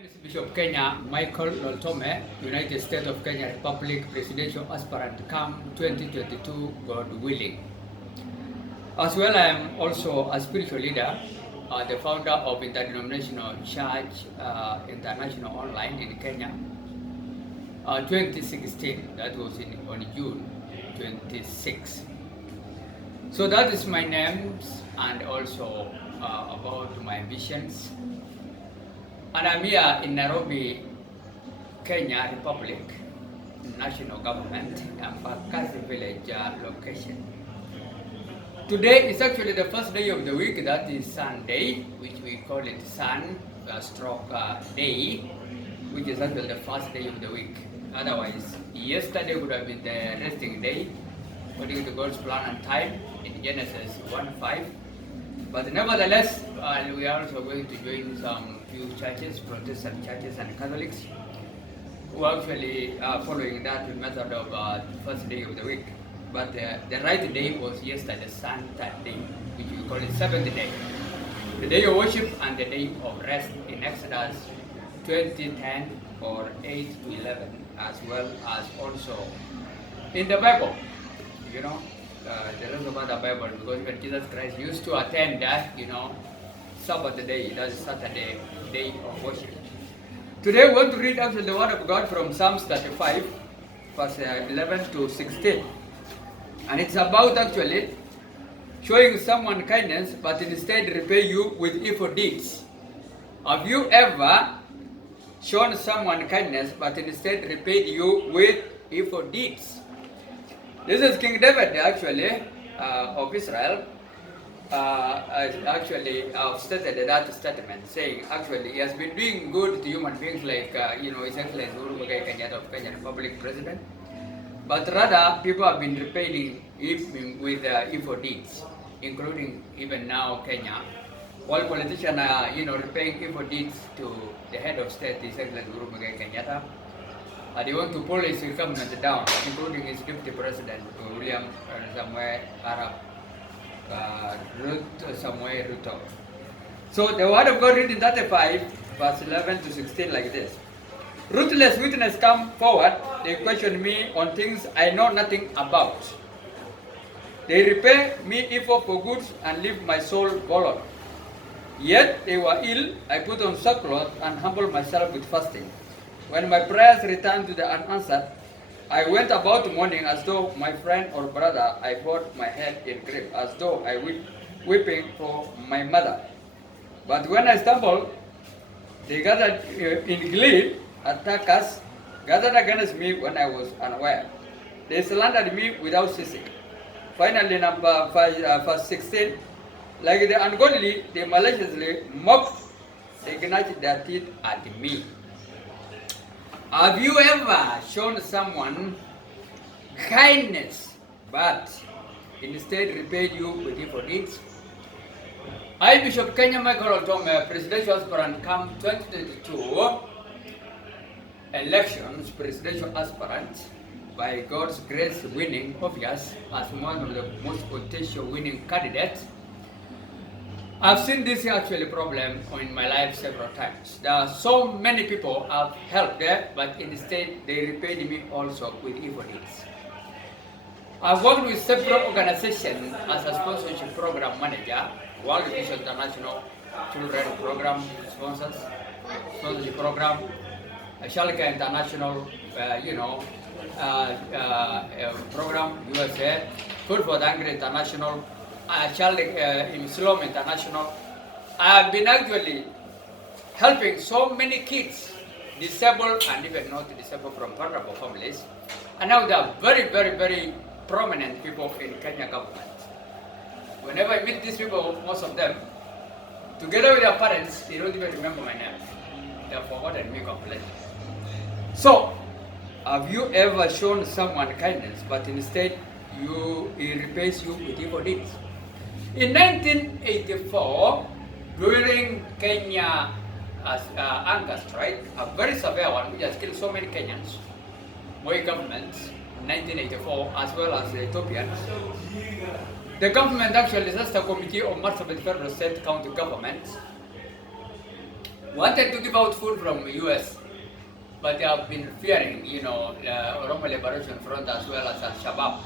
name is Bishop Kenya M.Loltome, United States of Kenya Republic Presidential Aspirant come 2022, God willing. As well, I am also a spiritual leader, the founder of Interdenominational Church International Online in Kenya. 2016, that was on June 26. So that is my names and also about my visions. And I'm here in Nairobi, Kenya Republic, national government, Embakasi village location. Today is actually the first day of the week, that is Sunday, which we call it Sun stroke day, which is actually the first day of the week. Otherwise, yesterday would have been the resting day, according to God's plan and time in Genesis 1:5. But nevertheless, we are also going to join some few churches, Protestant churches and Catholics, who are actually following that method of first day of the week. But the right day was yesterday, Saturday, which we call it seventh day. The day of worship and the day of rest in Exodus 20:10 or 8-11, as well as also in the Bible, you know, the rest of the Bible, because even Jesus Christ used to attend that, Sabbath day, that's Saturday, day of worship. Today we want to read actually the word of God from Psalms 35, verse 11 to 16. And it's about actually showing someone kindness, but instead repay you with evil deeds. Have you ever shown someone kindness, but instead repaid you with evil deeds? This is King David actually of Israel. Actually stated that statement, saying actually he has been doing good to human beings like His Excellency Uhuru of Kenya Republic President, but rather people have been repaying him with evil deeds, including even now Kenya, while politicians are repaying evil deeds to the head of state, His Excellency Uhuru Kenyatta. They want to pull his government down, including his deputy president William Samuel Arab Ruto. So the word of God read in 35, verse 11 to 16 like this. Ruthless witness come forward, they question me on things I know nothing about. They repay me evil for good and leave my soul bored. Yet they were ill, I put on sackcloth and humbled myself with fasting. When my prayers returned to the unanswered, I went about mourning as though my friend or brother. I bowed my head in grief, as though I weeping for my mother. But when I stumbled, they gathered in glee. Attackers gathered against me when I was unaware. They slandered me without ceasing. Finally, verse 16, like the ungodly, they maliciously mocked, they gnashed their teeth at me. Have you ever shown someone kindness, but instead repaid you with evil deeds? I, Bishop Kenya M.Loltome, Presidential Aspirant, come 2022 elections, Presidential Aspirant, by God's grace winning, obvious, as one of the most potential winning candidates. I've seen this actually problem in my life several times. There are so many people I've helped there, but instead they repaid me also with evil deeds. I've worked with several organizations as a sponsorship program manager, World Vision International Children Program sponsorship program, Shalika International, program, USA, Food for the Hungry International, in Islam International. I have been actually helping so many kids, disabled and even not disabled, from vulnerable families. And now they are very, very, very prominent people in Kenya government. Whenever I meet these people, most of them, together with their parents, they don't even remember my name. They have forgotten me completely. So, have you ever shown someone kindness, but instead he repays you with evil deeds? In 1984, during Kenya anger strike, a very severe one, which has killed so many Kenyans, Moi government, in 1984, as well as the Ethiopians, the government actually disaster committee of Marsabit Federal State County Government wanted to give out food from the US, but they have been fearing, Oromo Liberation Front as well as Al-Shabaab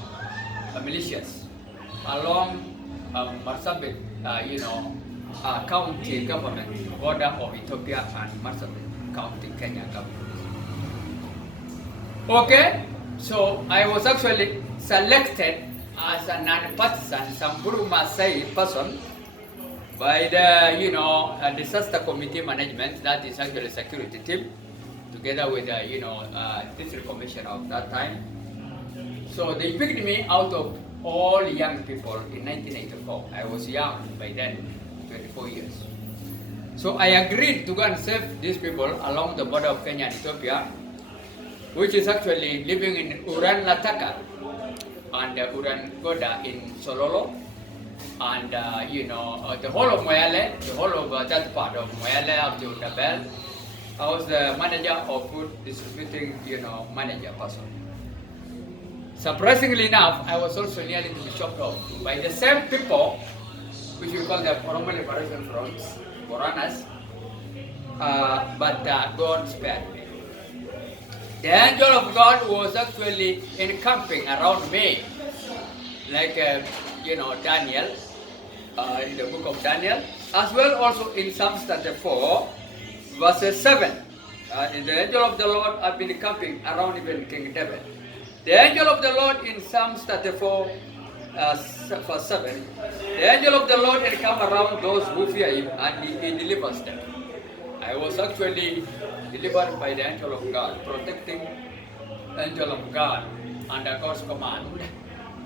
militias along Marsabit, county government, border of Ethiopia and Marsabit county, Kenya government. Okay, so I was actually selected as a non-partisan Samburu Masai person by the disaster committee management, that is actually a security team, together with district commissioner of that time. So they picked me out of all young people in 1984. I was young by then, 24 years. So I agreed to go and save these people along the border of Kenya and Ethiopia, which is actually living in Uran Lataka and Uran Goda in Sololo, and the whole of Moyale, the whole of that part of Moyale up to Tabel. I was the manager of food distributing, manager person. Surprisingly enough, I was also nearly to be chopped off by the same people, which we call the Oromo Liberation Fronts, Boranas, but God spared me. The angel of God was actually encamping around me, like Daniel, in the book of Daniel, as well also in Psalm 34, verse 7. The angel of the Lord had been camping around even King David. The angel of the Lord in Psalm 34, verse 7. The angel of the Lord encamp around those who fear him, and he delivers them. I was actually delivered by the angel of God, protecting angel of God under God's command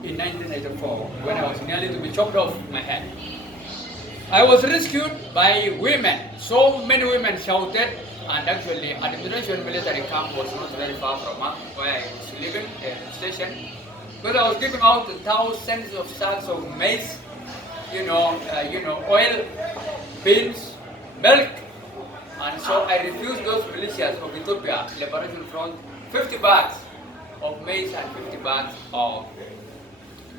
in 1984, when I was nearly to be chopped off my head. I was rescued by women. So many women shouted, and actually administration military camp was not very far from where I was living, the station, because I was giving out thousands of sacks of maize, oil, beans, milk, and so I refused those militias of Ethiopia Liberation Front 50 bags of maize and 50 bags of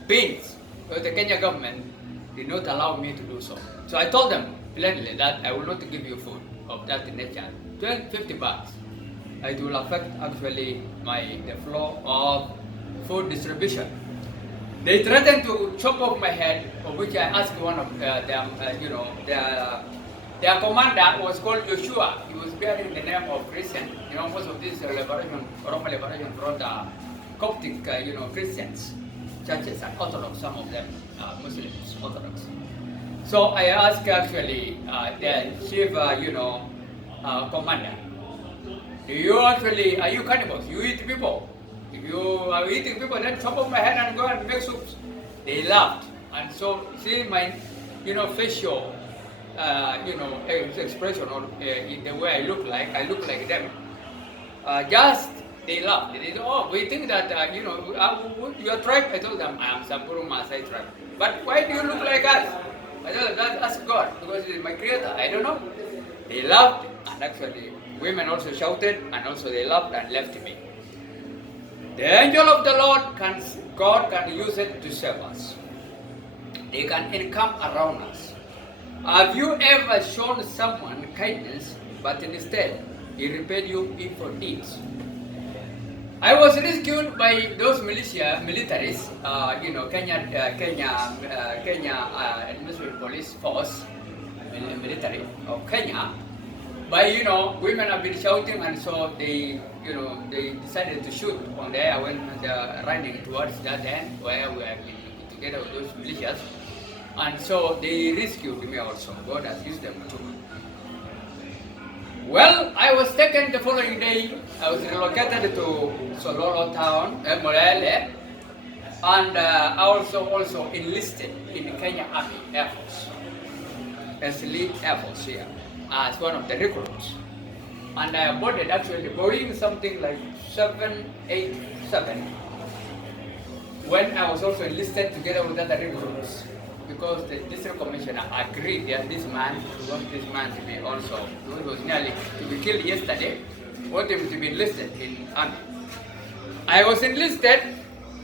beans, because the Kenya government did not allow me to do so. So I told them plainly that I will not give you food of that nature. 50 bags. It will affect actually the flow of food distribution. They threatened to chop off my head, of which I asked one of them, their commander was called Joshua. He was bearing the name of Christian. Most of these Oromo Liberation Front are Coptic, Christians, churches, and Orthodox, some of them Muslims, Orthodox. So I asked actually the chief, commander, are you cannibals? You eat people? If you are eating people, then chop off my head and go and make soups. They laughed. And so, see my, facial, expression, or the way I look like them. They laughed. They said, oh, we think that, your tribe. I told them, I am Samburu Maasai tribe. But why do you look like us? I told them, ask God, because He is my creator. I don't know. They laughed, and actually, women also shouted, and also they laughed and left me. The angel of the Lord, God can use it to save us. They can encamp around us. Have you ever shown someone kindness, but instead he repaid you evil deeds? I was rescued by those militaries, Kenya Police Force, military of Kenya. By women have been shouting, and so they decided to shoot on the air when they're running towards that end where we have been together with those militias, and so they rescued me also. God has used them too. Well, I was taken the following day. I was relocated to Sololo town, Morale, and I also enlisted in the Kenya Army Air Force, as elite Air Force here, as one of the recruits. And I boarded actually Boeing something like 787 when I was also enlisted together with other recruits, because the district commissioner agreed that we want this man to be also, he was nearly to be killed yesterday, want him to be enlisted in army. I was enlisted,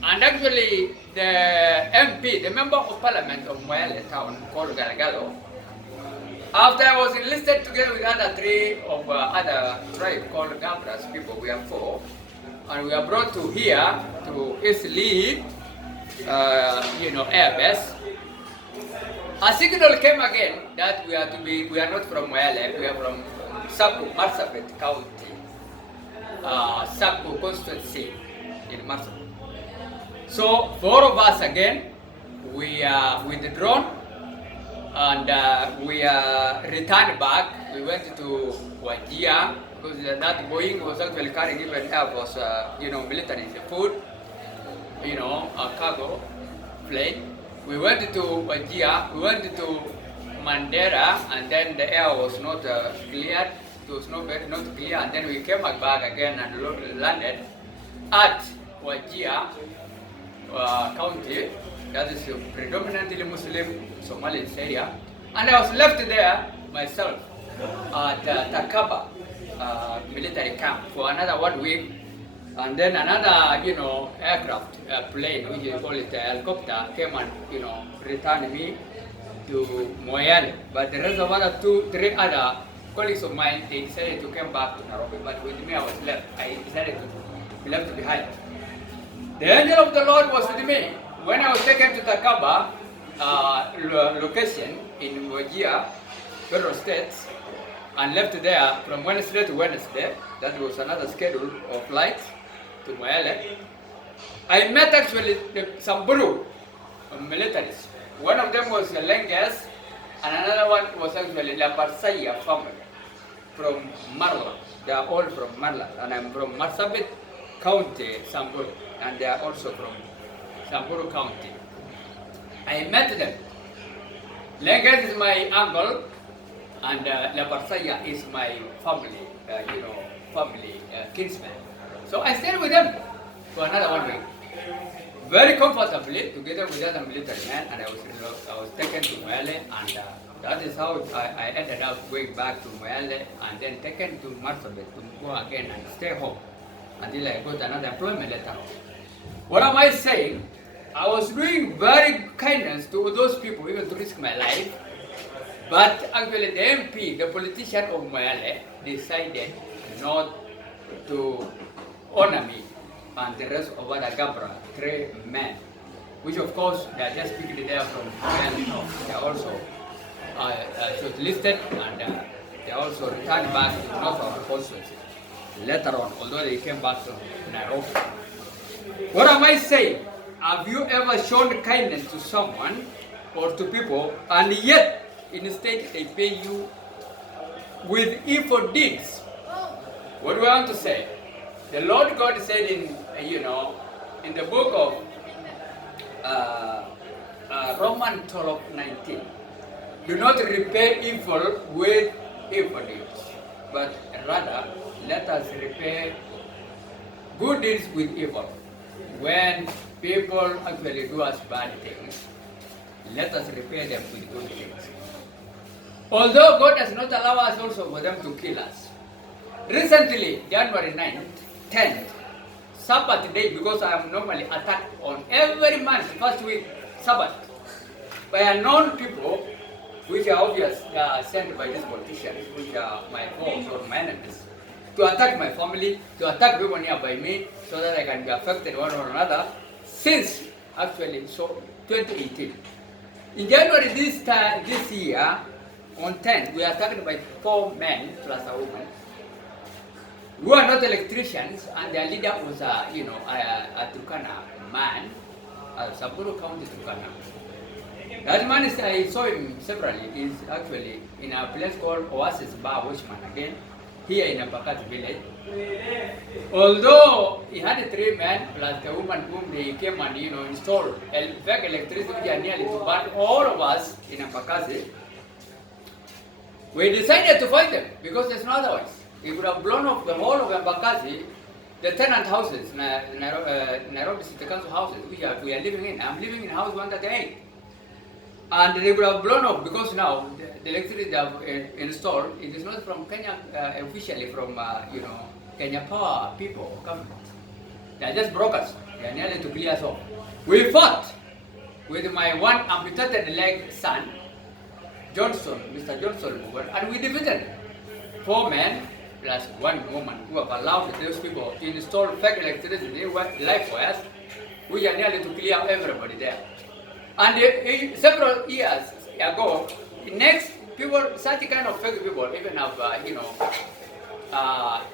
and actually the MP, the member of parliament of Moyale town, called Garagalo, After I was enlisted together with other three of other tribe called Gabras people, we are four, and we are brought to here to Eastleigh, air base. A signal came again that we are not from Moyale, we are from Saku, Marsabit County, Saku constituency in Marsabit. So four of us again, we are withdrawn and we returned back. We went to Wajir because that Boeing was actually carrying even Air Force, military food, a cargo plane. We went to Wajir, we went to Mandera, and then the air was not cleared. It was not clear, and then we came back again and landed at Wajir County. That is a predominantly Muslim Somali area, and I was left there myself at Takaba military camp for another 1 week. And then another, aircraft, plane, which you call it a helicopter, came and, returned me to Moyale. But the rest of three other colleagues of mine, they decided to come back to Nairobi. But with me, I was left. I decided to be left behind. The angel of the Lord was with me. When I was taken to Takaba location in Wajir, Federal States, and left there from Wednesday to Wednesday, that was another schedule of flights to Moyale. I met actually the Samburu militaries. One of them was Lenges, and another one was actually La Parsaya family from Marla. They are all from Marla, and I'm from Marsabit County, Samburu, and they are also from Samburu County. I met them. Lenges is my uncle, and La Parsaya is my family, family kinsman. So I stayed with them for another 1 week, very comfortably, together with other military men, and I was taken to Moyale, and that is how I ended up going back to Moyale, and then taken to Marsabit to go again and stay home until I got another employment letter. What am I saying? I was doing very kindness to those people, even to risk my life. But actually the MP, the politician of Moyale, decided not to honor me and the rest of other Gabra, 3 men, which of course they are just quickly there from Moyale. They are also shortlisted, and they also returned back to North of the constituency later on, although they came back to Nairobi. What am I saying? Have you ever shown kindness to someone or to people, and yet instead they pay you with evil deeds? What do I want to say? The Lord God said in the book of Romans 12:19, do not repay evil with evil deeds, but rather let us repay good deeds with evil. When people actually do us bad things, let us repay them with good things. Although God does not allow us also for them to kill us. Recently, January 9th, 10th, Sabbath day, because I am normally attacked on every month, first week, Sabbath, by unknown people, which are obviously sent by these politicians, which are my foes or my enemies, to attack my family, to attack people nearby me, so that I can be affected one or another, since actually 2018. In January this year, on 10th, we are attacked by 4 men plus a woman, who are not electricians, and their leader was a Turkana man, Samburu County Turkana. That man I saw him separately. He's actually in a place called Oasis Bar Watchman again, here in Apakat village. Although he had 3 men plus the woman whom they came and installed electricity nearly to burn all of us in Apakasi, we decided to fight them because there's no otherwise. It would have blown off the whole of Embakasi, the tenant houses, Nairobi City Council houses, which we are living in. I'm living in house 138. And they would have blown off because now the electricity they have installed, it is not from Kenya, officially from, Kenya Power people, government. They are just brokers. They are nearly to clear us off. We fought with my one amputated leg son, Johnson, Mr. Johnson, and we defeated 4 men plus 1 woman who have allowed those people to install fake electricity life wires, which are nearly to clear everybody there. And several years ago, next people, such kind of fake people, even have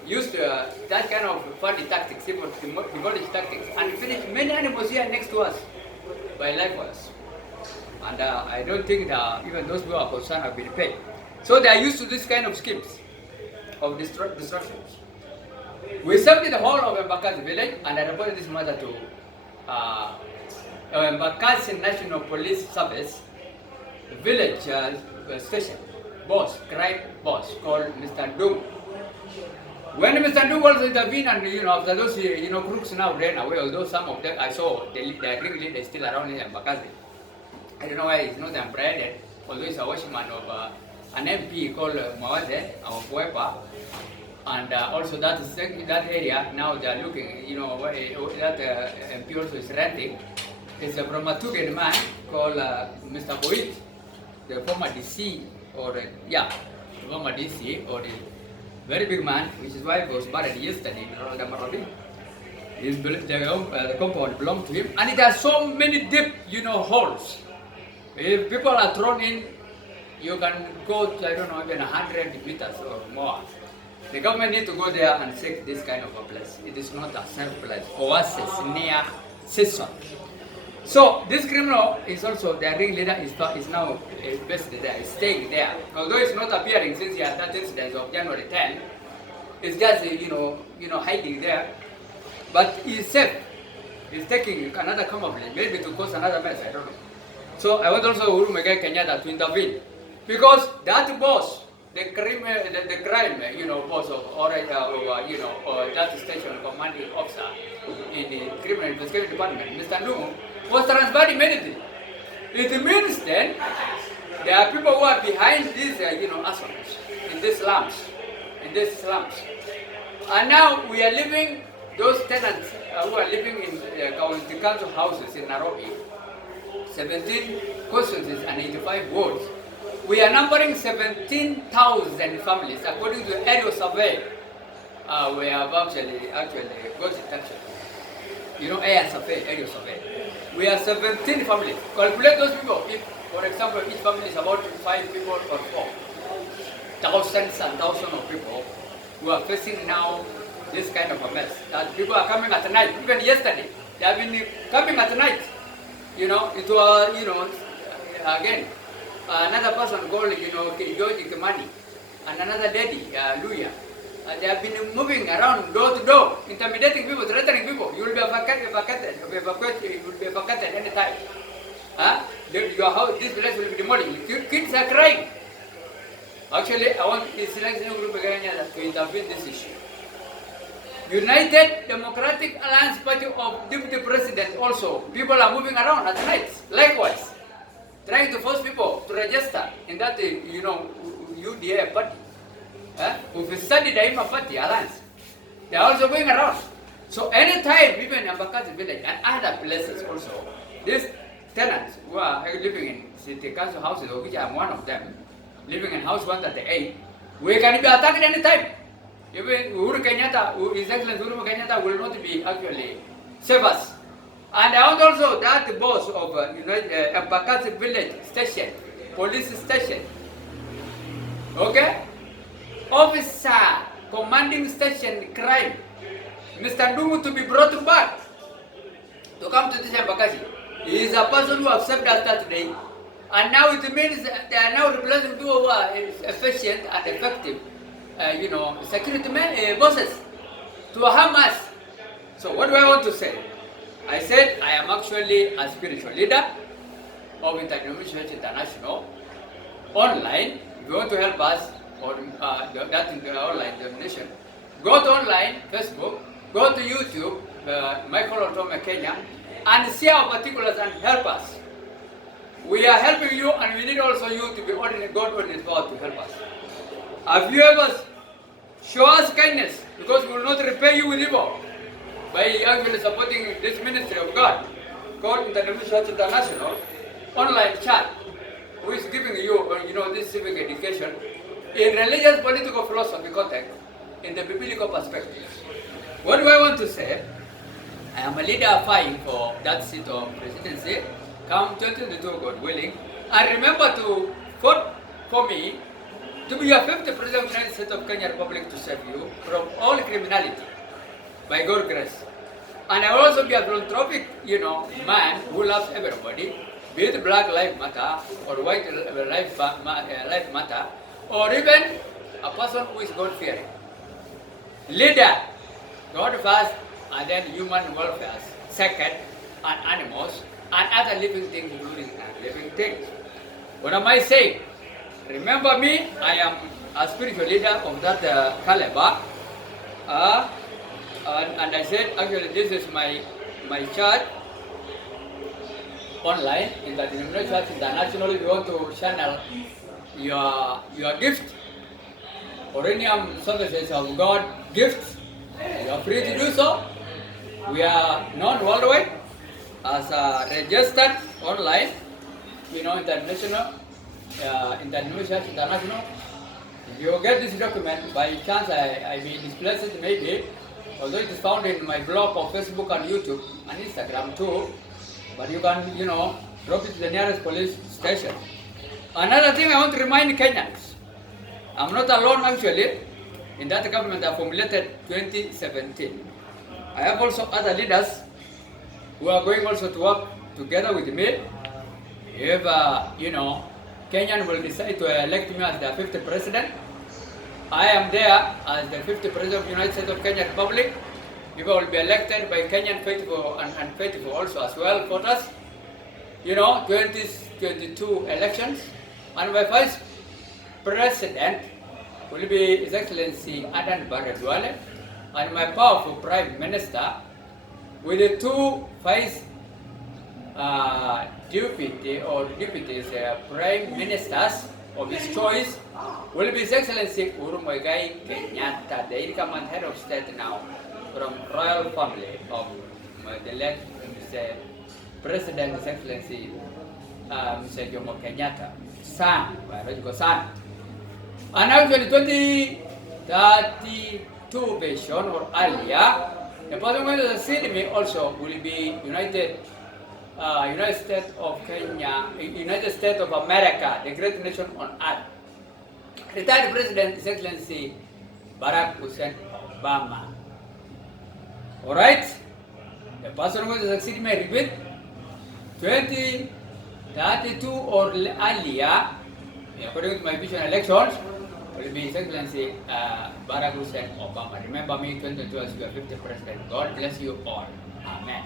used that kind of party tactics, demolish tactics, and finished many animals here next to us by life wires. And I don't think that even those who are concerned have been paid. So they are used to this kind of schemes of destructions. We served the whole of Embakasi village, and I reported this matter to Embakasi National Police Service village station boss, crime boss, called Mr. Dung. When Mr. Dung also intervened, and after those crooks now ran away, although some of them I saw the Greek leaders still around in Embakasi. I don't know why he's not embedded, although he's a watchman of an MP called Mawade, our Puepa. And also that area, now they are looking, that MP also is renting. It's from a Tugen man called Mr. Boit, the former DC, the former DC, or the very big man, which is why he was married yesterday, the compound belonged to him. And it has so many deep, holes. If people are thrown in, you can go to, I don't know, even 100 meters or more. The government needs to go there and check this kind of a place. It is not a safe place. Oasis near season. So this criminal is also, the ring leader is now based there, is staying there. Although it's not appearing since he had that incident of January 10, it's just, hiding there. But he's safe. He's taking another camouflage, maybe to cause another mess, I don't know. So I want also Uhuru Kenyatta to intervene. Because that boss, the crime boss of, or that station commanding officer in the criminal investigation department, Mr. Numu, was transferred immediately. It means then there are people who are behind these, assaults in these slums, And now we are living, those tenants who are living in the council houses in Nairobi, 17 constituencies and 85 wards. We are numbering 17,000 families according to the aerial survey. We have actually got it actually. Aerial survey. We are 17 families. Calculate those people. If, for example, each family is about 5 people or 4. Thousands and thousands of people who are facing now this kind of a mess. That people are coming at night. Even yesterday, they have been coming at night. It was, again, another person called, George Kimani, and another daddy, Luya. They have been moving around door to door, intimidating people, threatening people. You will be evacuated any time. Your house, this place will be demolished. Kids are crying. Actually, I want the selection group to intervene this issue. United Democratic Alliance Party of Deputy President also, people are moving around at night, likewise, trying to force people to register in that, UDA party. We've studied the Daima Party Alliance. They are also going around. So anytime, even in Embakasi village and other places also, these tenants who are living in city council houses, of which I am one of them, living in house 138, we can be attacked anytime. Even Uhuru Kenyatta, His Excellency Uhuru Kenyatta will not be actually save us. And I want also that boss of Embakasi village station, police station, okay? Officer commanding station crime, Mr. Ndumu, to be brought back to come to this Embakasi. He is a person who has served us that day. And now it means they are now replacing people who are efficient and effective, security bosses to harm us. So what do I want to say? I said I am actually a spiritual leader of International online. If you want to help us, or that in the online donation, go to online, Facebook, go to YouTube, Michael Loltome Kenya, and see our particulars and help us. We are helping you, and we need also you to be God on His power to help us. Have you ever show us kindness? Because we will not repay you with evil by actually supporting this ministry of God called International online chat. who is giving you, this civic education in religious political philosophy context, in the biblical perspective. What do I want to say? I am a leader vying for that seat of presidency, come 2022, God willing. And remember to vote for me to be your 50th President of the United States of Kenya Republic to serve you from all criminality, by God's grace. And I will also be a philanthropic, man who loves everybody, be it Black Lives Matter or White Lives Matter, or even a person who is God-fearing. Leader, God first, and then human welfare second, and animals, and other living things, including living things. What am I saying? Remember me, I am a spiritual leader of that caliber. And I said, actually, this is my church online in the denominational church internationally. We want to channel your gift, Oranium Services of God gifts. You are free to do so. We are known worldwide as a registered online, international, international. If you get this document, by chance I may displace it maybe, although it is found in my blog on Facebook and YouTube and Instagram too, but you can, drop it to the nearest police station. Another thing I want to remind Kenyans, I'm not alone actually, in that government I formulated 2017. I have also other leaders who are going also to work together with me. If, Kenyan will decide to elect me as the 50th president, I am there as the 50th president of the United States of Kenya Republic. People will be elected by Kenyan faithful and unfaithful also as well voters. 2022 elections. And my vice president will be His Excellency Adan Barre Duale, and my powerful Prime Minister with the two vice deputies, Prime Ministers of his choice will be His Excellency Uhuru Kenyatta, the incoming head of state now from royal family of the late Mr. President His Excellency Mr. Jomo Kenyatta, son, biological son. And actually 2032 vision or earlier, the person going to succeed me also will be United States of Kenya, United States of America, the great nation on earth. Retired President His Excellency Barack Hussein Obama. Alright? The person going to succeed me, repeat, 2032 or earlier, according to my vision elections, will be His Excellency Barack Hussein Obama. Remember me, 2022 as your 50th president. God bless you all. Amen.